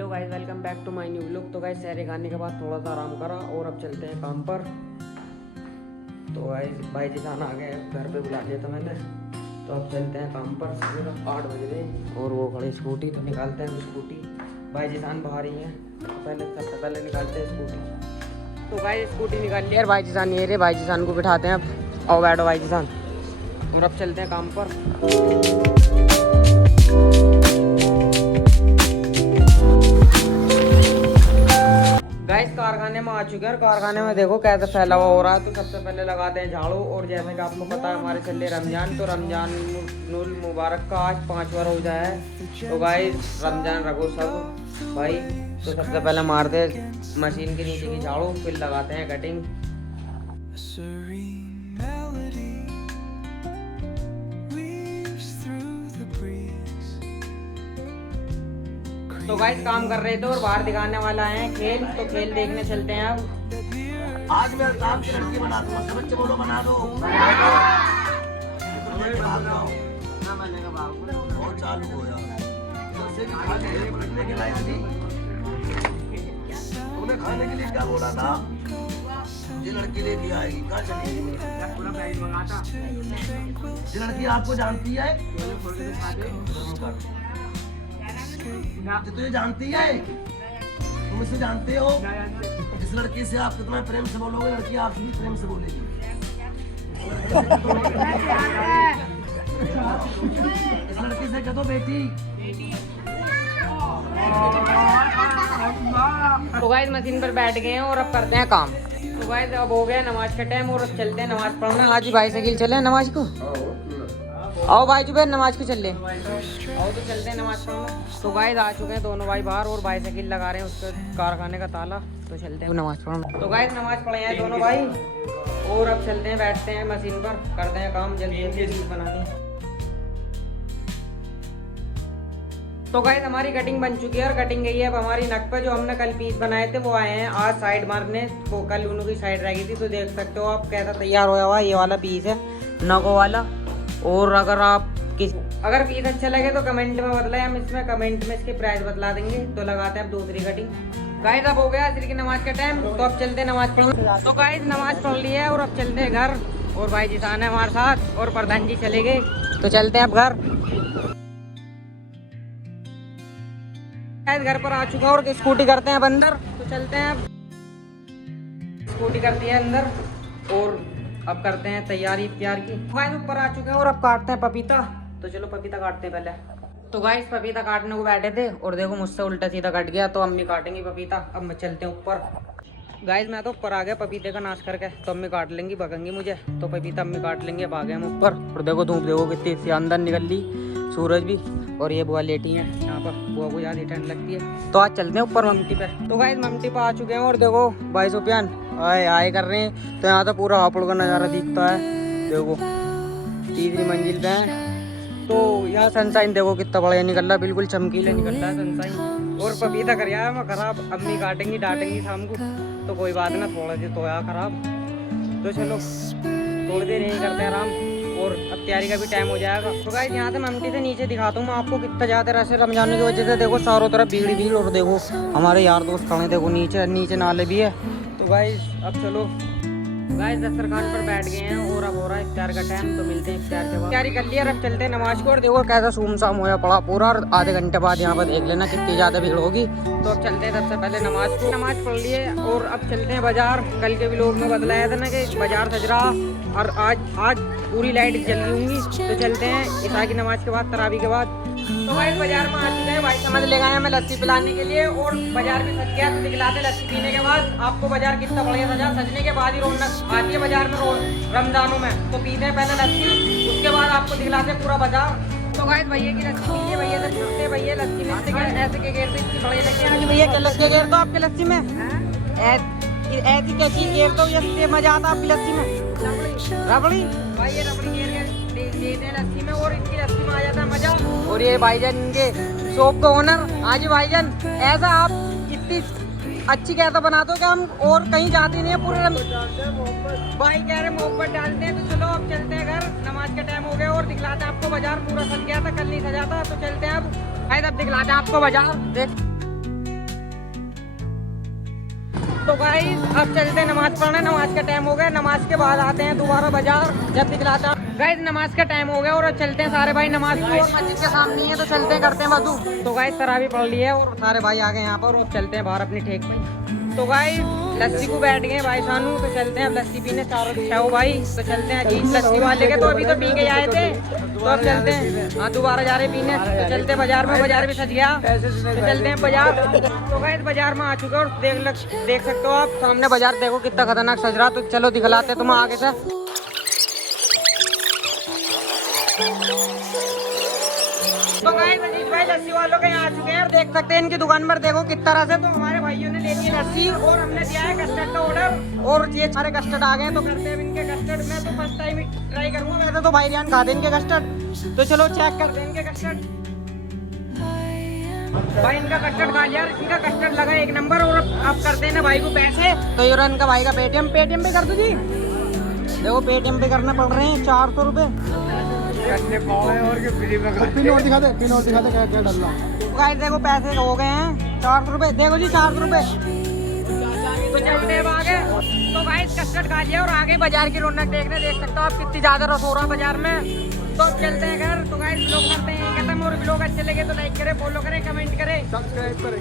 Hello guys, welcome back to my new vlog. तो guys सहरे खाने के बाद थोड़ा सा आराम करा और अब चलते हैं काम पर। तो गाइस भाई जी खाना आ गए, घर पे बुला दिया था मैंने, तो अब चलते हैं काम पर। सुबह 8 बज रहे और वो खड़ी स्कूटी, तो निकालते हैं स्कूटी। भाई जी जान बाहर ही हैं, पहले सबसे पहले निकालते हैं स्कूटी। तो गाइस स्कूटी निकाल लिया, भाई जी जान ये रहे, भाई जी जान को बिठाते हैं अब। आओ बैठो भाई जी जान, और अब चलते हैं काम पर। गाइस कारखाने में आ चुके हैं और कारखाने में देखो कैसे फैला हुआ हो रहा है। तो सबसे पहले लगाते हैं झाड़ू। और जैसा कि आपको पता है हमारे चल रहे रमजान, तो रमजान मुबारक का आज 5वां रोजा है। तो गाइस रमजान रखो सब भाई। तो सबसे पहले मारते मशीन के नीचे की झाड़ू, फिर लगाते हैं कटिंग। तो गाइस काम कर रहे थे और बाहर दिखाने वाला है खेल, तो खेल देखने चलते हैं अब। आज मैं काम की लड़की बना दूंगा, सब बच्चे बोलो बना दो। बहुत चालू हो यार, पलटने के लायक नहीं। तूने खाने के लिए क्या बोला था? ये लड़की लेके आएगी, कहाँ चलेगी? ये लड़की आपको जानती है? तुझे जानती है, तुम इसे जानते हो। इस लड़की से आप कितना प्रेम से बोलोगे, लड़की आपसे भी प्रेम से बोलेगी। इस लड़की से कह दो बेटी। तो गाइस मशीन पर बैठ गए हैं और अब करते हैं काम। तो गाइस अब हो गया नमाज का टाइम और अब चलते हैं नमाज पढ़ने। आज ही भाई साइकिल चले नमाज को। आओ भाई जुबैर नमाज को चल ले। आओ तो चलते हैं नमाज पढ़ने। तो गाइस आ चुके हैं दोनों भाई बाहर और भाई साइकिल लगा रहे हैं उसके कारखाने का ताला। तो चलते हैं नमाज पढ़ने। तो गाइस नमाज पढ़े हैं दोनों भाई और अब चलते हैं, बैठते हैं मशीन पर, करते हैं काम जल्दी जल्दी चीज बनानी। तो गाइस हमारी कटिंग बन चुकी है और कटिंग गई है अब हमारी नक पे। जो हमने कल पीस बनाए थे वो आए हैं आज साइड मारने। तो कल उन्हों की साइड रह गई थी, तो देख सकते हो आप कैसा तैयार होया हुआ। ये वाला पीस है नगो वाला। और अगर पीस अच्छा लगे तो कमेंट में बतलाएं, हम इसमें कमेंट में इसके प्राइस बतला देंगे। तो लगाते हैं अब दूसरी कटिंग। गाइस अब हो गया असर की नमाज का टाइम, तो अब चलते हैं नमाज पढ़ने। तो गाइस नमाज पढ़ ली है और अब चलते हैं घर। और भाई जिसान है हमारे साथ और प्रधान जी चले गए, तो चलते हैं अब घर। घर पर आ चुका और स्कूटी करते हैं अब अंदर, तो चलते हैं अब। स्कूटी करती है अंदर और अब करते हैं तैयारी प्यार की। गाइस ऊपर आ चुके हैं और अब काटते हैं पपीता। तो चलो पपीता काटते हैं पहले। तो गाइस पपीता काटने को बैठे थे और देखो मुझसे उल्टा सीधा कट गया, तो अम्मी काटेंगी पपीता। अब मैं चलते हैं ऊपर। गाइस मैं तो ऊपर आ गया पपीते का नाश करके, तो अम्मी काट लेंगी, भगेंगी मुझे। तो पपीता अम्मी काट लेंगे, अब आ गए हम ऊपर। और देखो धूप देखो कितनी सी अंदर निकल ली, सूरज भी। और ये बुआ लेटी है यहाँ पर, बुआ को ज़्यादा ठंड लगती है। तो आज चलते हैं ऊपर ममटी पे। तो गाइस ममटी पे आ चुके हैं और देखो भाई सुफियान आए आए कर रहे हैं। तो यहाँ तो पूरा हापुड़ का नज़ारा दिखता है, देखो 3री मंजिल पे है। तो यहाँ सनसाइन देखो कितना बढ़िया निकल रहा है, बिल्कुल चमकीला निकल रहा है सनसाइन। और पपीता कर यार मैं खराब, अम्मी काटेंगी डांटेंगी शाम को, तो कोई बात ना, थोड़ा सी तो यार खराब। तो चलो थोड़ी देर यही करते हैं आराम और अब तैयारी का भी टाइम हो जाएगा। तो गाइस यहाँ से ममटी से नीचे दिखाता हूँ मैं आपको कितना ज़्यादा रश है रमजान की वजह से। देखो चारों तरफ भीड़ भीड़, और देखो हमारे यार दोस्त खड़े, देखो नीचे नीचे नाले भी है। तो गाइस अब चलो गाइस दस्तरखान पर बैठ गए हैं और अब हो रहा है इफ्तार का टाइम। तो मिलते हैं इफ्तार के बाद। तैयारी कर लिया, अब चलते हैं नमाज को। और देखो कैसा सुमसाम होया पड़ा पूरा, और आधे घंटे बाद यहाँ पर देख लेना कितनी ज़्यादा भीड़ होगी। तो अब चलते हैं सबसे पहले नमाज को। नमाज पढ़ लिए और अब चलते हैं बाजार। कल के भी लोग में बतलाया था ना कि बाजार सज रहा, और आज पूरी लाइट जल रही होंगी। तो चलते हैं इशा की नमाज के बाद, तरावी के बाद। तो भाई बाजार में आ चुके हैं, भाई समझ ले गए हमें लस्सी पिलाने के लिए, और बाजार भी सज गया। तो दिखलाते लस्सी पीने के बाद आपको बाजार कितना बढ़िया सजा। सजने के बाद ही रौनक आती है बाजार में रमजानों में। तो पीते हैं पहले लस्सी, उसके बाद आपको दिखलाते पूरा बाजार। तो गाइस भैया की लस्सी पीजिए, भैया से पूछते भैया लस्सी में ऐसे के गेर से इतनी बढ़िया लगी है। भैया क्या लस्सी गेर दो आपके लस्सी में, ऐसी क्या चीज गेर दो ये मजा आता आपकी लस्सी में? रबड़ी भाई, ये रबड़ी गेर देते हैं लस्सी में और इसकी लस्सी में आ जाता है मजा। और ये भाईजान इनके शॉप का ओनर। आज भाईजान ऐसा आप इतनी अच्छी कैसा बनाते हो कि हम और कहीं जाते नहीं है पूरे भाई कह रहे मोहब्बत डालते हैं। तो चलो अब चलते हैं घर, नमाज का टाइम हो गया और दिखलाते हैं आपको बाजार। पूरा सज गया था, कल नहीं सजा था। तो चलते हैं अब दिखलाते हैं आपको बाजार। देख तो गाइस अब चलते हैं नमाज पढ़ने। नमाज का टाइम हो गया, नमाज के बाद आते हैं दोबारा बाजार जब दिखलाता। गाइस नमाज का टाइम हो गया और अब चलते हैं सारे भाई नमाज को, और मस्जिद के सामने ही है तो चलते हैं करते हैं वजू। तो गाइस तरावी पढ़ ली है और सारे भाई आ गए यहाँ पर और चलते हैं बाहर अपनी ठेक में। तो गाइस लस्सी को बैठ गए भाई सानू, तो चलते हैं अब लस्सी पीने चारों छो भाई। तो चलते हैं जी लस्सी वाले के, तो अभी तो पी के आए थे तो अब चलते हैं, हाँ दोबारा जा रहे पीने। तो चलते हैं बाजार में, बाजार भी सज गया तो चलते हैं बाजार। तो गाइस बाजार में आ चुके और देख सकते हो आप सामने बाजार, देखो कितना खतरनाक सज रहा। तो चलो दिखलाते तुम आगे से। तो गाइस अजीत भाई लस्सी वालों के यहाँ आ चुके हैं और देख सकते हैं इनकी दुकान पर देखो किस तरह से। तो हमारे भाइयों ने ले ली लस्सी और हमने दिया है कस्टर्ड का ऑर्डर, और ये सारे कस्टर्ड आ गए। तो करते हैं इनके कस्टर्ड। मैं तो फर्स्ट टाइम ट्राई करूंगा, वैसे तो भाई जान खा दे इनके कस्टर्ड। तो चलो चेक करते हैं इनके कस्टर्ड। भाई इनका कस्टर्ड खा लिया, इनका कस्टर्ड लगा एक नंबर। और अब करते हैं ना भाई को पैसे। तो ये इनका भाई का पेटीएम पे कर दो जी। देखो पेटीएम पे करने पड़ रहे हैं 400 रुपए। पिन और दिखा दे क्या डालना। गाइस देखो पैसे हो गए हैं 400 रुपए। देखो जी 400 रुपए। तो चलते हैं आगे। तो गाइस कस्टर्ड खा लिया और आगे बाजार की रौनक देखने, देख सकते हो आप कितनी ज्यादा रस हो रहा है बाजार में। तो अब चलते हैं घर। तो गाइस ब्लॉग करते हैं खत्म, और ब्लॉग अच्छे लगे तो लाइक करें, फॉलो करें, कमेंट करें, सब्सक्राइब करें।